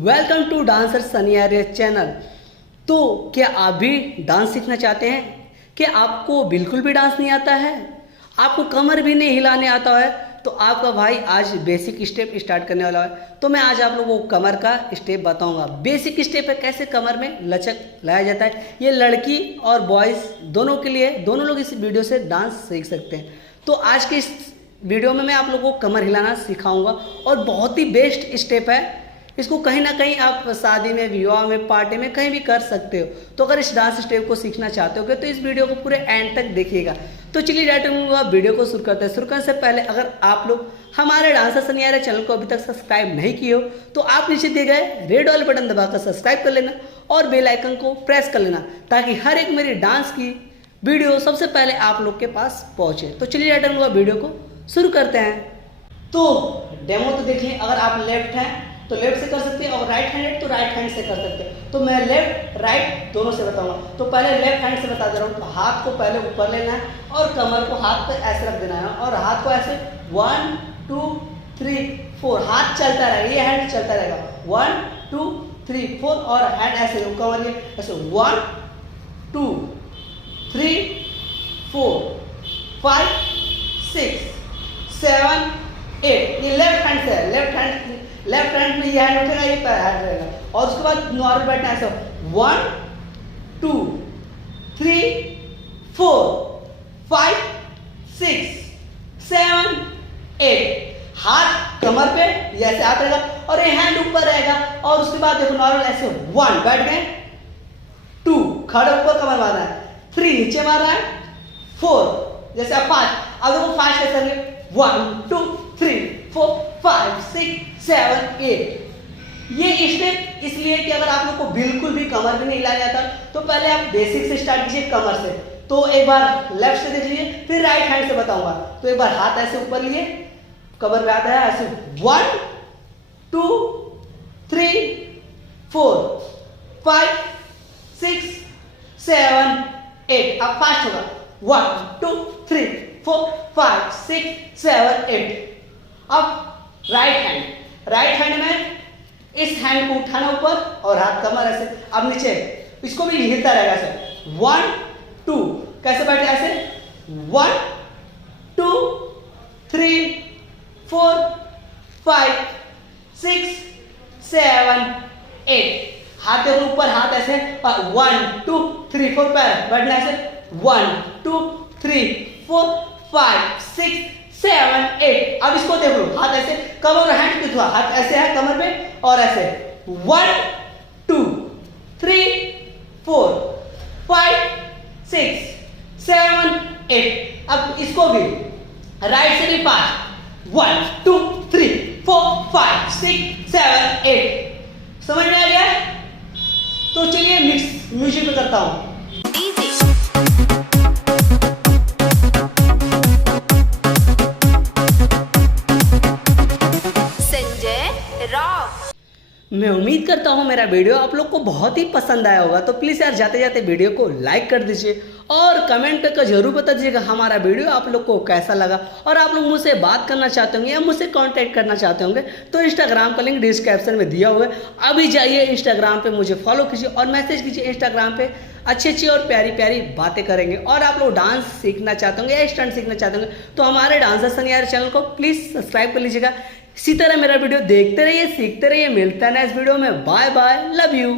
Welcome to dancer Sunny Arya channel. तो क्या आप भी डांस सीखना चाहते हैं? क्या आपको बिल्कुल भी डांस नहीं आता है? आपको कमर भी नहीं हिलाने आता है? तो आपका भाई आज बेसिक स्टेप स्टार्ट करने वाला है। तो मैं आज आप लोगों को कमर का स्टेप बताऊंगा। बेसिक स्टेप है कैसे कमर में लचक लाया जाता है। ये लड़की और बॉयज़ दोनों के लिए, दोनों लोग इस वीडियो से डांस सीख सकते हैं। तो आज के इस वीडियो में मैं आप लोगों को कमर हिलाना सिखाऊंगा और बहुत ही बेस्ट स्टेप है। इसको कहीं ना कहीं आप शादी में, विवाह में, पार्टी में कहीं भी कर सकते हो। तो अगर इस डांस स्टेप को सीखना चाहते हो तो इस वीडियो को पूरे एंड तक देखिएगा। तो चलिए डायरेक्ट वीडियो को शुरू करते हैं। शुरू करने से पहले अगर आप लोग हमारे डांसर सनी आर्य चैनल को अभी तक सब्सक्राइब नहीं किए हो तो आप नीचे दिए गए रेड वाले बटन दबाकर सब्सक्राइब कर लेना और बेल आइकन को प्रेस कर लेना ताकि हर एक मेरी डांस की वीडियो सबसे पहले आप लोग के पास पहुंचे। तो चलिए डायरेक्ट वीडियो को शुरू करते हैं। तो डेमो तो देखिए, अगर आप लेफ्ट हैं तो लेफ्ट से कर सकते हैं और राइट हैंड तो राइट हैंड से कर सकते हैं। तो मैं लेफ्ट राइट दोनों से बताऊंगा। तो पहले लेफ्ट हैंड से बता दे रहा हूँ। तो हाथ को पहले ऊपर लेना है और कमर को हाथ पे ऐसे रख देना है और हाथ को ऐसे 1 2 3 4 हाथ चलता रहेगा। ये हैंड चलता रहेगा 1 2 3 4 और हैंड ऐसे कमर ये ऐसे 1 2 3 4 5 6 7 8। ये लेफ्ट हैंड से है। लेफ्ट हैंड में ये हैंड उठेगा, ये पैर हैंड रहेगा और उसके बाद नॉर्मल बैठना है। 1 2 3 4 5 6 7 8। हाथ कमर पे ये ऐसे हाथ रहेगा और ये हैंड ऊपर रहेगा और उसके बाद देखो नॉर्मल ऐसे 1 बैठ गए, 2 खड़े ऊपर कमर मारना है, 3 नीचे मार रहा है, 4 जैसे आप 5। अब देखो 5 कैसे करेंगे 1 2 3 4 5 6 7 8। ये स्टेप इसलिए कि अगर आप लोग को बिल्कुल भी कमर भी नहीं हिलाया जाता तो पहले आप बेसिक से स्टार्ट कीजिए कमर से। तो एक बार लेफ्ट से देख लीजिए, फिर राइट हैंड से बताऊंगा। तो एक बार हाथ ऐसे ऊपर लिए, कमर पे आता है ऐसे 1 2 3 4 5 6 7 8। अब फास्ट होगा 1 2 3 4 5 6 7 8। अब राइट हैंड में इस हैंड को उठाना ऊपर और हाथ कमर ऐसे, अब नीचे इसको भी हिलता रहेगा ऐसे 1 2। कैसे बैठे ऐसे 1 2 3 4 5 6 7 8। हाथ के ऊपर हाथ ऐसे 1 2 3 4 पैर बैठना ऐसे 1 2 3 4 5 6 7 8। अब इसको देख लो, हाथ ऐसे कमर और हैंड कितना, हाथ ऐसे है कमर पे और ऐसे 1 2 3 4 5 6 7 8। अब इसको भी राइट से भी 5 1 2 3 4 5 6 7 8। समझ में आ गया? तो चलिए मिक्स म्यूजिक में करता हूं। मैं उम्मीद करता हूँ मेरा वीडियो आप लोग को बहुत ही पसंद आया होगा। तो प्लीज़ यार जाते जाते वीडियो को लाइक कर दीजिए और कमेंट करके जरूर बता दीजिएगा हमारा वीडियो आप लोग को कैसा लगा। और आप लोग मुझसे बात करना चाहते होंगे या मुझसे कांटेक्ट करना चाहते होंगे तो इंस्टाग्राम का लिंक डिस्क्रिप्शन में दिया हुआ है। अभी जाइए इंस्टाग्राम पे मुझे फॉलो कीजिए और मैसेज कीजिए। इंस्टाग्राम पे अच्छी और प्यारी प्यारी बातें करेंगे। और आप लोग डांस सीखना चाहते होंगे या स्टंट सीखना चाहते होंगे तो हमारे डांसर सनी आर्य चैनल को प्लीज़ सब्सक्राइब कर लीजिएगा। इसी तरह मेरा वीडियो देखते रहिए, सीखते रहिए। मिलता है नेक्स्ट वीडियो में। Bye bye, love you.